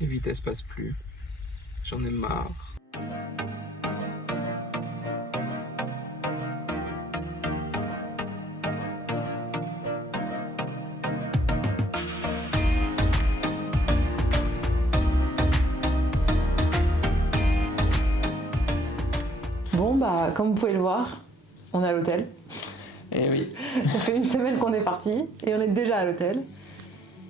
Les vitesses passent plus. J'en ai marre. Bon, bah, comme vous pouvez le voir, on est à l'hôtel. Eh oui. Ça fait une semaine qu'on est parti et on est déjà à l'hôtel.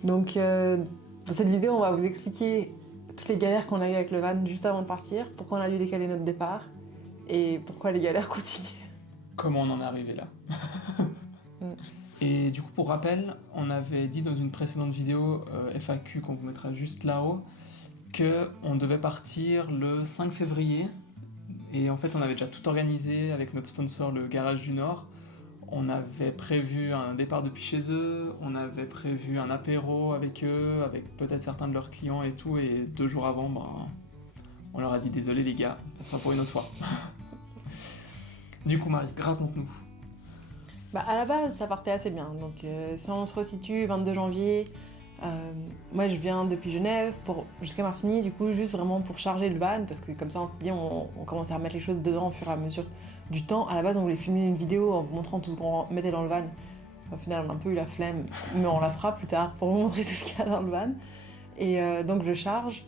Donc, dans cette vidéo, on va vous expliquer toutes les galères qu'on a eues avec le van juste avant de partir, pourquoi on a dû décaler notre départ et pourquoi les galères continuent. Comment on en est arrivé là. Et du coup, pour rappel, on avait dit dans une précédente vidéo FAQ qu'on vous mettra juste là-haut qu'on devait partir le 5 février. Et en fait, on avait déjà tout organisé avec notre sponsor, le Garage du Nord. On avait prévu un départ depuis chez eux, on avait prévu un apéro avec eux, avec peut-être certains de leurs clients et tout. Et 2 jours avant, on leur a dit désolé les gars, ça sera pour une autre fois. Du coup, Marie, raconte-nous. Bah, à la base, ça partait assez bien. Donc, si on se resitue, 22 janvier, moi je viens depuis Genève jusqu'à Martigny, du coup, juste vraiment pour charger le van, parce que comme ça, on s'est dit, on commence à remettre les choses dedans au fur et à mesure du temps. À la base, on voulait filmer une vidéo en vous montrant tout ce qu'on mettait dans le van. Au final, on a un peu eu la flemme, mais on la fera plus tard pour vous montrer tout ce qu'il y a dans le van. Et donc, je charge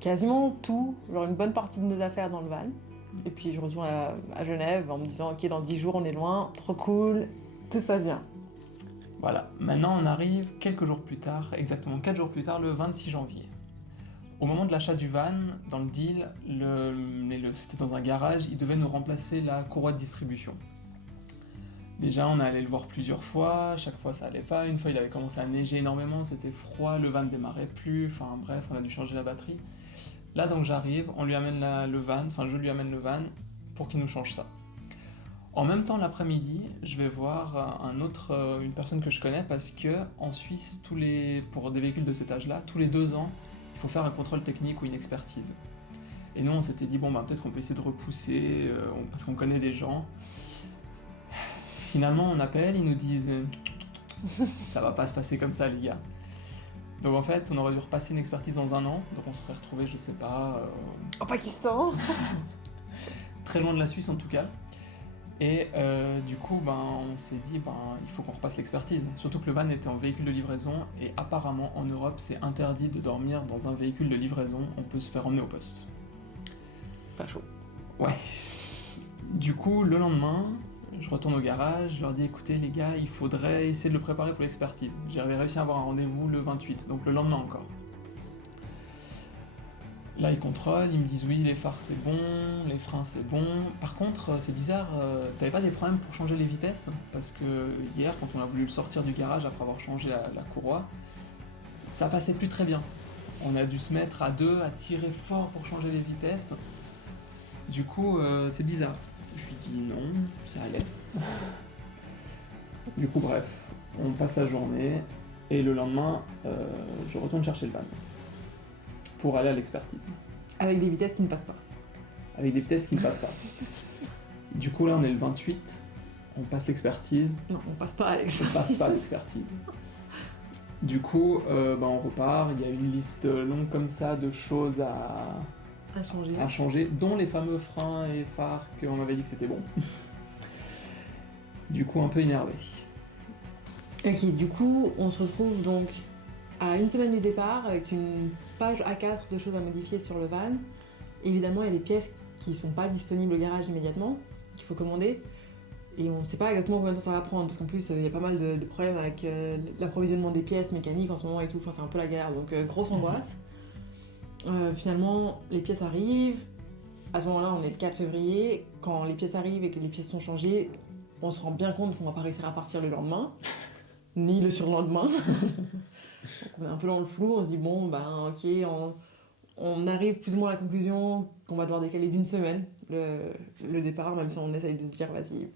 quasiment tout, genre une bonne partie de nos affaires dans le van. Et puis, je retourne à Genève en me disant, ok, dans 10 jours, on est loin, trop cool, tout se passe bien. Voilà, maintenant on arrive quelques jours plus tard, exactement 4 jours plus tard, le 26 janvier. Au moment de l'achat du van, dans le deal, c'était dans un garage, il devait nous remplacer la courroie de distribution. Déjà, on est allé le voir plusieurs fois, chaque fois ça allait pas. Une fois, il avait commencé à neiger énormément, c'était froid, le van ne démarrait plus, enfin bref, on a dû changer la batterie. Là, donc j'arrive, je lui amène le van pour qu'il nous change ça. En même temps, l'après-midi, je vais voir une personne que je connais parce que en Suisse, pour des véhicules de cet âge-là, tous les 2 ans, il faut faire un contrôle technique ou une expertise. Et nous, on s'était dit, peut-être qu'on peut essayer de repousser, parce qu'on connaît des gens. Finalement, on appelle, ils nous disent, ça va pas se passer comme ça, les gars. Donc en fait, on aurait dû repasser une expertise dans 1 an, donc on serait retrouvé, je sais pas... Au Pakistan. Très loin de la Suisse en tout cas. Et du coup, on s'est dit, il faut qu'on repasse l'expertise. Surtout que le van était en véhicule de livraison, et apparemment, en Europe, c'est interdit de dormir dans un véhicule de livraison, on peut se faire emmener au poste. Pas chaud. Ouais. Du coup, le lendemain, je retourne au garage, je leur dis, écoutez les gars, il faudrait essayer de le préparer pour l'expertise. J'avais réussi à avoir un rendez-vous le 28, donc le lendemain encore. Là, ils contrôlent, ils me disent oui, les phares c'est bon, les freins c'est bon. Par contre, c'est bizarre, t'avais pas des problèmes pour changer les vitesses? Parce que hier, quand on a voulu le sortir du garage après avoir changé la courroie, ça passait plus très bien. On a dû se mettre à 2, à tirer fort pour changer les vitesses. Du coup, c'est bizarre. Je lui dis non, ça allait. Du coup, bref, on passe la journée, et le lendemain, je retourne chercher le van. Pour aller à l'expertise. Avec des vitesses qui ne passent pas. Avec des vitesses qui ne passent pas. Du coup, là, on est le 28, on passe l'expertise. Non, on passe pas à l'expertise. On passe pas à l'expertise. Du coup, on repart, il y a une liste longue comme ça de choses à changer, dont les fameux freins et phares qu'on m'avait dit que c'était bon. Du coup, un peu énervé. Ok, du coup, on se retrouve donc à une semaine du départ avec une page A4 de choses à modifier sur le van. Évidemment, il y a des pièces qui sont pas disponibles au garage immédiatement, qu'il faut commander. Et on ne sait pas exactement combien de temps ça va prendre, parce qu'en plus, il y a pas mal de problèmes avec l'approvisionnement des pièces mécaniques en ce moment et tout. Enfin, c'est un peu la galère, donc grosse angoisse. Finalement, les pièces arrivent. À ce moment-là, on est le 4 février. Quand les pièces arrivent et que les pièces sont changées, on se rend bien compte qu'on va pas réussir à partir le lendemain, ni le surlendemain. Donc on est un peu dans le flou, on se dit ok, on arrive plus ou moins à la conclusion qu'on va devoir décaler d'1 semaine le départ, même si on essaye de se dire vas-y,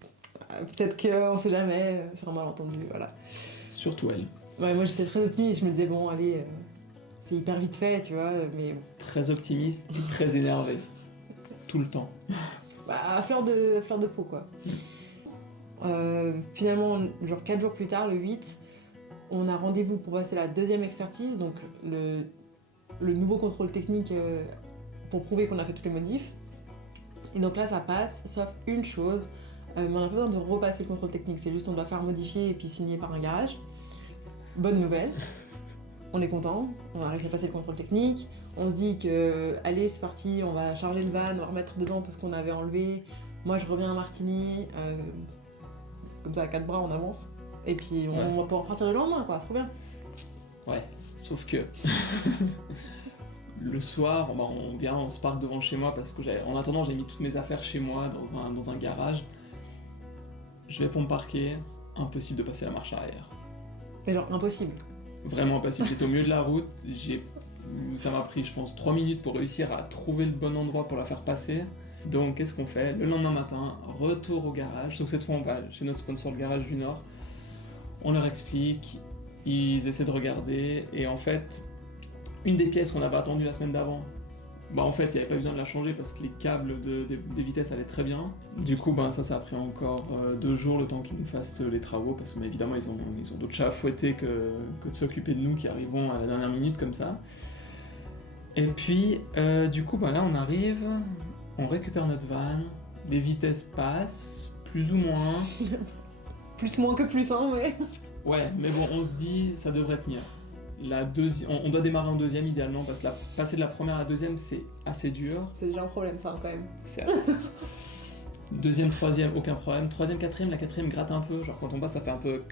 peut-être qu'on sait jamais, sur un malentendu, voilà. Surtout elle. Ouais, moi j'étais très optimiste, je me disais allez, c'est hyper vite fait, tu vois, mais... Très optimiste et très énervé. Tout le temps. À fleur de peau, quoi. Finalement, genre 4 jours plus tard, le 8, on a rendez-vous pour passer la 2e expertise, donc le le nouveau contrôle technique pour prouver qu'on a fait toutes les modifs. Et donc là, ça passe, sauf une chose, mais on n'a pas besoin de repasser le contrôle technique, c'est juste on doit faire modifier et puis signer par un garage. Bonne nouvelle, on est content, on a réussi à passer le contrôle technique, on se dit que, allez, c'est parti, on va charger le van, on va remettre dedans tout ce qu'on avait enlevé. Moi, je reviens à Martigny, comme ça, à 4 bras, on avance. Et puis, on va pouvoir partir le lendemain, quoi, c'est trop bien. Ouais, sauf que le soir, on se parque devant chez moi parce que en attendant, j'ai mis toutes mes affaires chez moi dans un garage. Je vais pour me parquer, impossible de passer la marche arrière. Mais genre, impossible. Vraiment impossible, j'étais au milieu de la route, ça m'a pris, je pense, 3 minutes pour réussir à trouver le bon endroit pour la faire passer. Donc, qu'est-ce qu'on fait? Le lendemain matin, retour au garage. Donc, cette fois, on va chez notre sponsor, le Garage du Nord. On leur explique, ils essaient de regarder, et en fait, une des pièces qu'on avait attendues la semaine d'avant, en fait, il n'y avait pas besoin de la changer parce que les câbles des vitesses allaient très bien. Du coup, ça a pris encore 2 jours le temps qu'ils nous fassent les travaux, parce que évidemment, ils ont d'autres chats à fouetter que de s'occuper de nous qui arrivons à la dernière minute comme ça. Et puis, du coup, là, on arrive, on récupère notre van, les vitesses passent, plus ou moins. Plus moins que plus, hein, mais... Ouais, mais bon, on se dit, ça devrait tenir. On doit démarrer en deuxième idéalement, parce que passer de la première à la deuxième, c'est assez dur. C'est déjà un problème, ça, quand même. Certes. Deuxième, troisième, aucun problème. Troisième, quatrième, la quatrième gratte un peu, genre quand on passe, ça fait un peu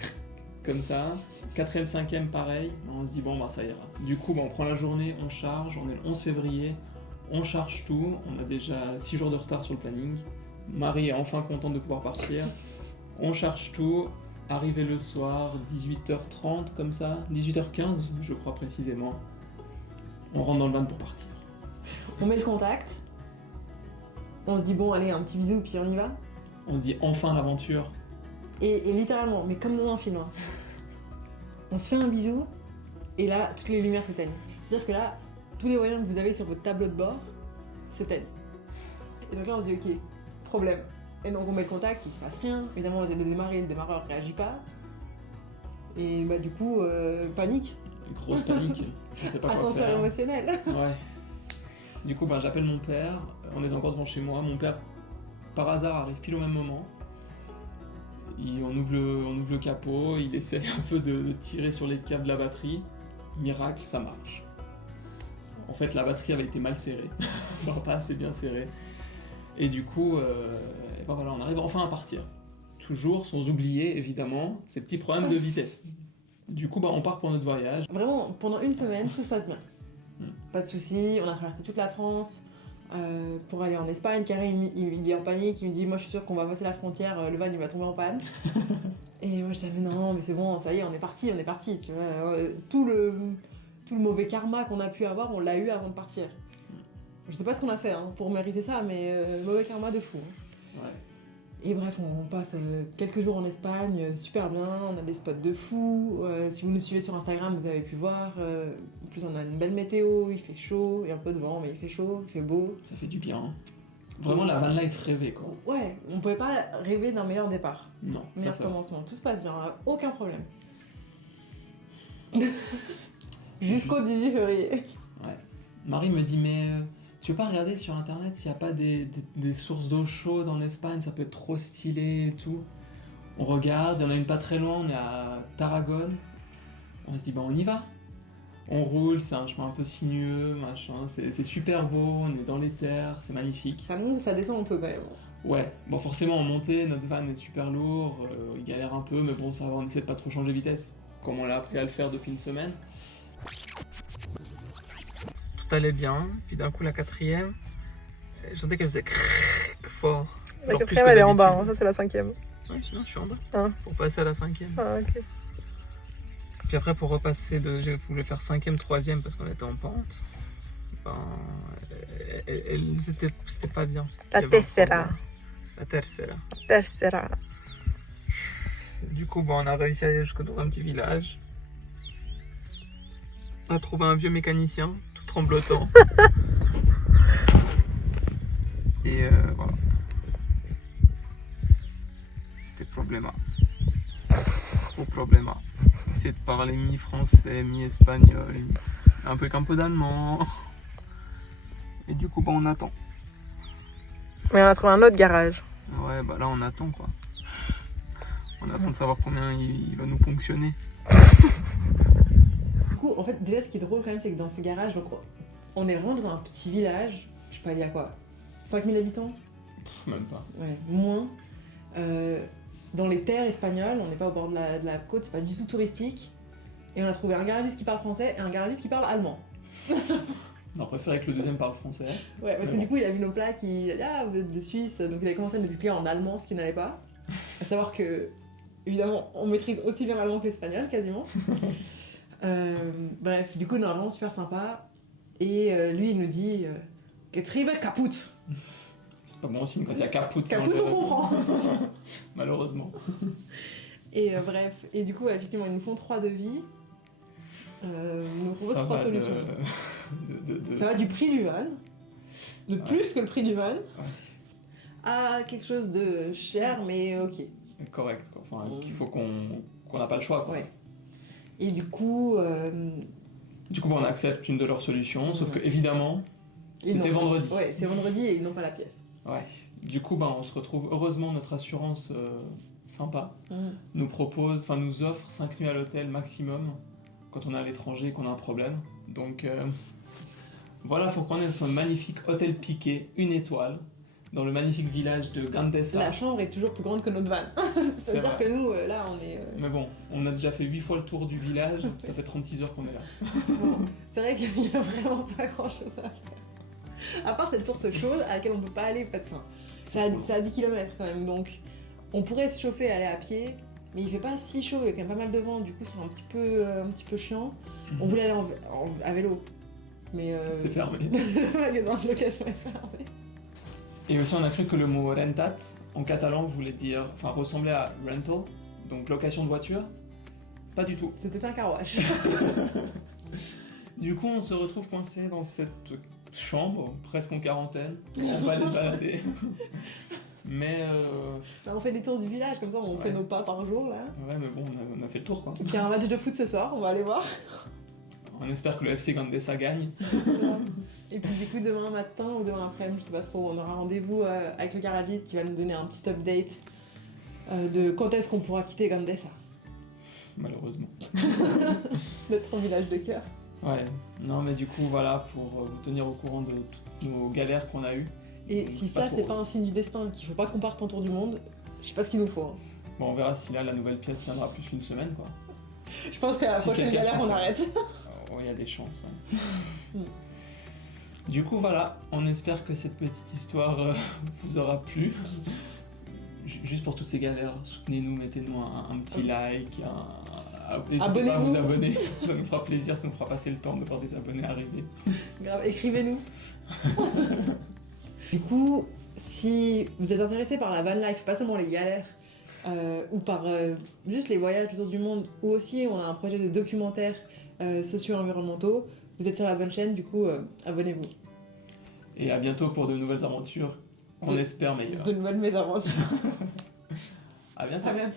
comme ça. Quatrième, cinquième, pareil. On se dit, ça ira. Du coup, on prend la journée, on charge, on est le 11 février, on charge tout, on a déjà 6 jours de retard sur le planning. Marie est enfin contente de pouvoir partir. On charge tout. Arrivé le soir, 18h30 comme ça, 18h15 je crois précisément, on rentre dans le van pour partir. On met le contact, on se dit allez, un petit bisou puis on y va. On se dit enfin l'aventure. Et littéralement, mais comme dans un film, hein. On se fait un bisou et là, toutes les lumières s'éteignent. C'est-à-dire que là, tous les voyants que vous avez sur votre tableau de bord s'éteignent. Et donc là, on se dit ok, problème. Et donc on met le contact, il se passe rien. Évidemment, on essaie de démarrer, le démarreur réagit pas. Et du coup, panique. Grosse panique. On sait pas quoi Ascenseur faire. émotionnel. Ouais. Du coup, j'appelle mon père. On est encore devant chez moi. Mon père, par hasard, arrive pile au même moment. On ouvre le capot. Il essaie un peu de tirer sur les câbles de la batterie. Miracle, ça marche. En fait, la batterie avait été mal serrée. Pas assez bien serrée. Et du coup, on arrive enfin à partir. Toujours sans oublier, évidemment, ces petits problèmes de vitesse. Du coup, on part pour notre voyage. Vraiment, pendant une semaine, tout se passe bien. Pas de soucis, on a traversé toute la France pour aller en Espagne. Karim, il est en panique, il me dit, moi je suis sûr qu'on va passer la frontière, le van il va tomber en panne. Et moi je dis, mais non, mais c'est bon, ça y est, on est parti, tu vois. Tout le mauvais karma qu'on a pu avoir, on l'a eu avant de partir. Je sais pas ce qu'on a fait pour mériter ça, mais mauvais karma de fou. Ouais. Et bref, on passe quelques jours en Espagne, super bien, on a des spots de fou. Si vous nous suivez sur Instagram, vous avez pu voir. En plus, on a une belle météo, il fait chaud, il y a un peu de vent, mais il fait chaud, il fait beau. Ça fait du bien. Vraiment la van life rêvée, quoi. Ouais, on pouvait pas rêver d'un meilleur départ. Non. Meilleur commencement, tout se passe bien, aucun problème. Jusqu'au 18 février. Ouais. Marie me dit, mais tu veux pas regarder sur internet s'il n'y a pas des sources d'eau chaude en Espagne, ça peut être trop stylé et tout. On regarde, il y en a une pas très loin, on est à Tarragone. On se dit, on y va. On roule, c'est un chemin un peu sinueux, machin, c'est super beau, on est dans les terres, c'est magnifique. Ça monte, ça descend un peu quand même. Ouais, forcément en montée, notre van est super lourd, il galère un peu, mais bon ça va, on essaie de pas trop changer de vitesse, comme on l'a appris à le faire depuis une semaine. Tout allait bien, puis d'un coup la quatrième, je sentais qu'elle faisait fort. La quatrième elle est en bas, ça c'est la cinquième. Ouais, je suis en bas, Ah. pour passer à la cinquième. Ah ok. Puis après pour repasser, je voulais faire cinquième, troisième parce qu'on était en pente. C'était pas bien. La tercera. Du coup, on a réussi à aller dans un petit village. On a trouvé un vieux mécanicien, tout tremblotant. Et voilà. C'était probléma. Gros probléma. Essayer de parler mi-français, mi-espagnol. avec un peu d'allemand. Et du coup, bah, on attend. Et on a trouvé un autre garage. Ouais, bah là, on attend quoi. On attend de savoir combien il va nous ponctionner. Du coup, en fait, déjà, ce qui est drôle quand même, c'est que dans ce garage, donc, on est vraiment dans un petit village. Je sais pas, il y a quoi, 5000 habitants? Même pas. Ouais, moins. Dans les terres espagnoles, on n'est pas au bord de la côte, c'est pas du tout touristique. Et on a trouvé un garagiste qui parle français et un garagiste qui parle allemand. On aurait préféré que le deuxième parle français. Ouais, parce que du coup, il a vu nos plaques, il a dit ah, vous êtes de Suisse, donc il a commencé à nous expliquer en allemand ce qui n'allait pas. À savoir que, évidemment, on maîtrise aussi bien l'allemand que l'espagnol, quasiment. Bref, du coup, on est vraiment super sympa. Et lui, il nous dit Getriebe kaputt. C'est pas bon signe quand il y a Caput. Kaputt, on comprend. Malheureusement. Et bref, et du coup, effectivement, ils nous font 3 devis. Ils nous proposent 3 solutions. Ça va du prix du van, de plus que le prix du van, à quelque chose de cher, mais ok. Correct, quoi. Enfin, qu'il faut qu'on n'a pas le choix, quoi. Ouais. Et du coup... bah, on accepte une de leurs solutions, sauf que évidemment, c'était vendredi. Ouais, c'est vendredi et ils n'ont pas la pièce. Ouais. Du coup, bah, on se retrouve. Heureusement, notre assurance sympa nous offre 5 nuits à l'hôtel maximum quand on est à l'étranger et qu'on a un problème. Donc voilà, faut qu'on ait ce magnifique hôtel piqué, 1 étoile, dans le magnifique village de Gandesa. La chambre est toujours plus grande que notre van. Ça veut dire que nous, là, on est... Mais bon, on a déjà fait 8 fois le tour du village, ça fait 36 heures qu'on est là. Bon, c'est vrai qu'il n'y a vraiment pas grand-chose à faire. À part cette source chaude à laquelle on ne peut pas aller parce que c'est à 10 km quand même. Donc on pourrait se chauffer et aller à pied, mais il fait pas si chaud, il y a quand même pas mal de vent, du coup c'est un petit peu chiant. On voulait aller à vélo, mais c'est fermé. Le magasin de location est fermé. Et aussi on a cru que le mot rentat en catalan voulait dire, enfin ressemblait à rental, donc location de voiture. Pas du tout. C'était un car wash. Du coup on se retrouve coincé dans cette chambre, presque en quarantaine. On va aller se balader. Mais on fait des tours du village, comme ça on fait nos pas par jour là. Ouais, mais bon, on a fait le tour quoi. Il y a un match de foot ce soir, on va aller voir. On espère que le FC Gandesa gagne. Et puis du coup demain matin ou demain après-midi, je sais pas trop, on aura rendez-vous avec le garagiste qui va nous donner un petit update de quand est-ce qu'on pourra quitter Gandesa. Malheureusement. Notre village de cœur. Ouais, non mais du coup voilà, pour vous tenir au courant de toutes nos galères qu'on a eues. Et si ça c'est pas un signe du destin, qu'il faut pas qu'on parte en tour du monde, je sais pas ce qu'il nous faut. Hein. Bon, on verra si là la nouvelle pièce tiendra plus qu'une semaine quoi. Je pense qu'à la prochaine galère on arrête. Oh, il y a des chances, ouais. Du coup voilà, on espère que cette petite histoire vous aura plu. Juste pour toutes ces galères, soutenez-nous, mettez-nous un petit like, n'hésitez pas à vous abonner, ça nous fera plaisir, ça nous fera passer le temps de voir des abonnés arriver. Grave, écrivez-nous. Du coup, si vous êtes intéressé par la van life, pas seulement les galères, ou par juste les voyages autour du monde, ou aussi on a un projet de documentaires socio-environnementaux, vous êtes sur la bonne chaîne, du coup abonnez-vous. Et à bientôt pour de nouvelles aventures, on espère meilleures. De nouvelles mésaventures. À bientôt. À bientôt.